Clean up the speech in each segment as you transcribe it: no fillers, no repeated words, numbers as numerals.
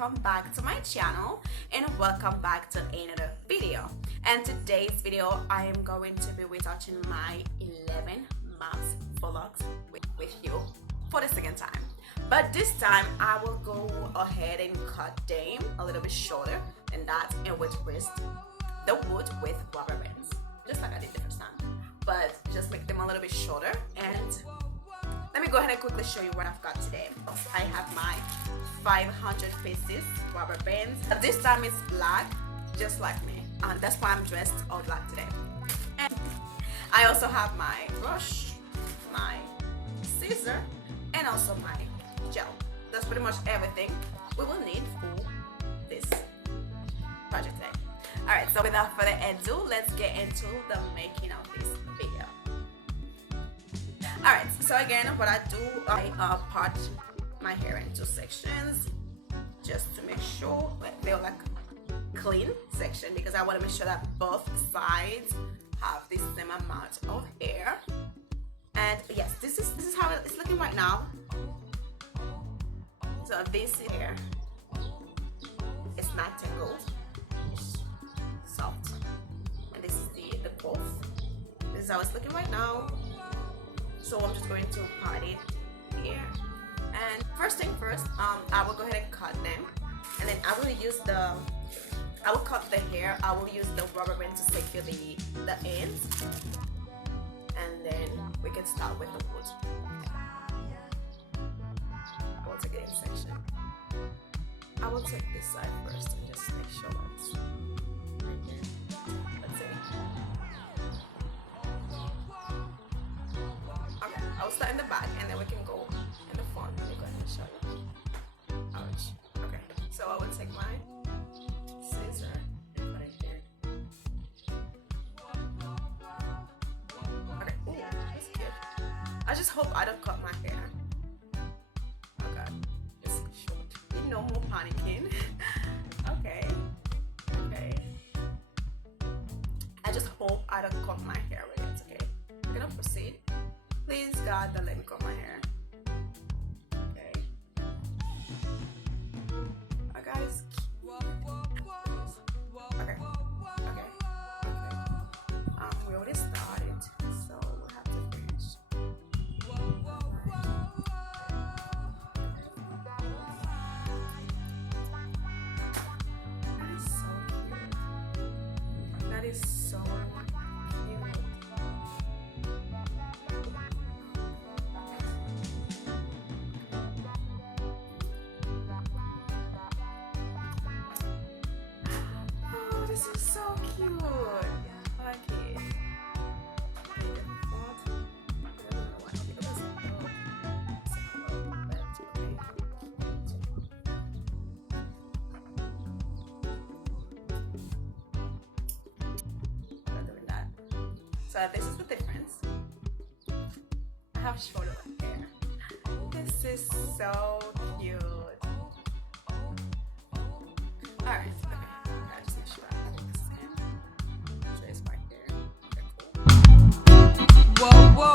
welcome back to my channel and welcome back to another video. And today's video I am going to be retouching my 11 months Faux Locs with you for the second time. But this time I will go ahead and cut them a little bit shorter than that and with twist the wood with rubber bands, just like I did the first time, but just make them a little bit shorter. And let me go ahead and quickly show you what I've got today. I have my 500 pieces rubber bands. This time it's black, just like me, and that's why I'm dressed all black today. And I also have my brush, my scissor, and also my gel. That's pretty much everything we will need for this project today. Alright, so without further ado, let's get into the making of this video. Alright, so again, what I do, I part my hair into sections just to make sure that they're like clean section, because I want to make sure that both sides have the same amount of hair. And yes, this is how it's looking right now. So this hair is not tangled, it's soft, and this is the growth. This is how it's looking right now. So I'm just going to part it here. And first thing first, I will go ahead and cut them, and then I will cut the hair. I will use the rubber band to secure the ends, and then we can start with the wood. I will take it in section. I will take this side first and just make sure it's right there. Let's see. Okay, I will start in the back and then we can go in the front. Let me go ahead and show you. Ouch. Okay, so I will take my scissor and put it here. Okay, ooh, that's cute. I just hope I don't cut my hair. Oh god, it's short. You know, more panicking. Okay. I just hope I don't cut my hair with it, okay? I'm gonna proceed. Please God, don't let me cut my hair. Okay. Oh guys. Okay. We already started, so we'll have to finish. That is so cute. Oh, this is so cute. I like it. So this is the difference. I have shorter hair. This is so cute. Alright, okay. I just make sure I have the same. So it's right here. Okay, cool. Whoa.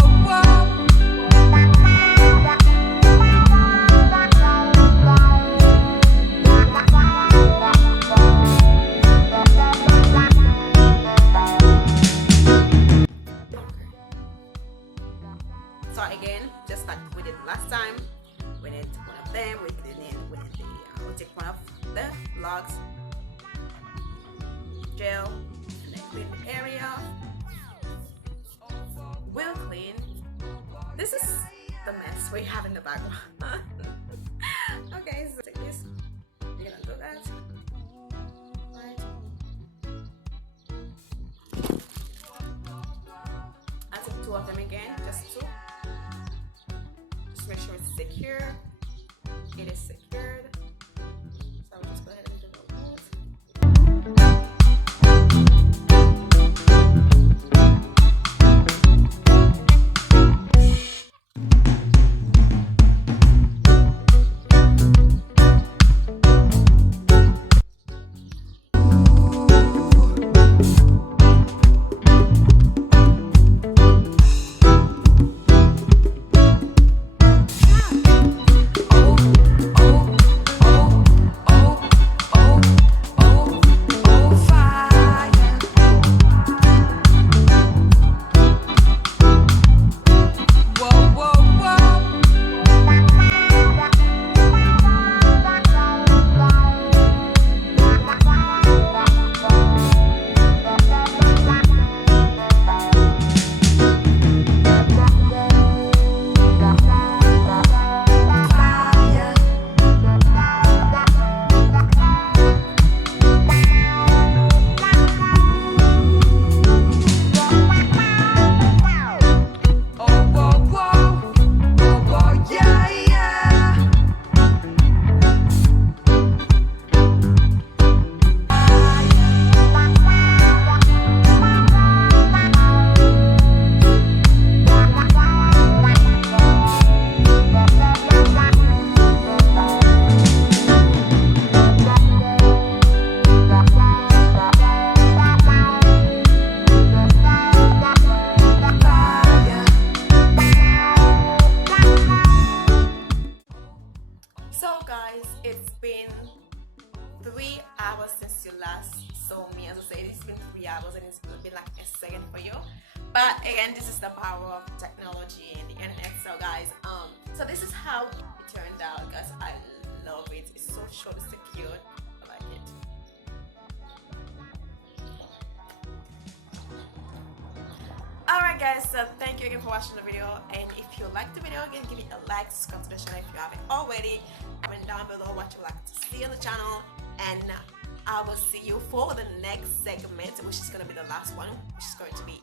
So again, just like we did last time, we need one of them. We'll take one of the logs, gel, and then clean the area. We'll clean. This is the mess we have in the background. Okay, so take this. You're gonna do that. Right. I took two of them again, just two. Make sure it's secure. It is secured. So I'll just go ahead and do the wood. Oh last so me, as I said, it's been 3 hours and it's been like a second for you. But again, this is the power of technology and the internet. So guys, so this is how it turned out, guys. I love it. It's so short, it's so cute. I like it. Alright guys, so thank you again for watching the video, and if you like the video, again give it a like, subscribe to the channel if you haven't already, comment down below what you would like to see on the channel, and I will see you for the next segment, which is going to be the last one, which is going to be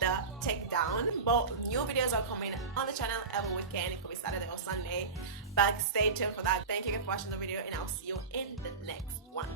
the takedown. But new videos are coming on the channel every weekend. It could be Saturday or Sunday, but stay tuned for that. Thank you again for watching the video, and I'll see you in the next one.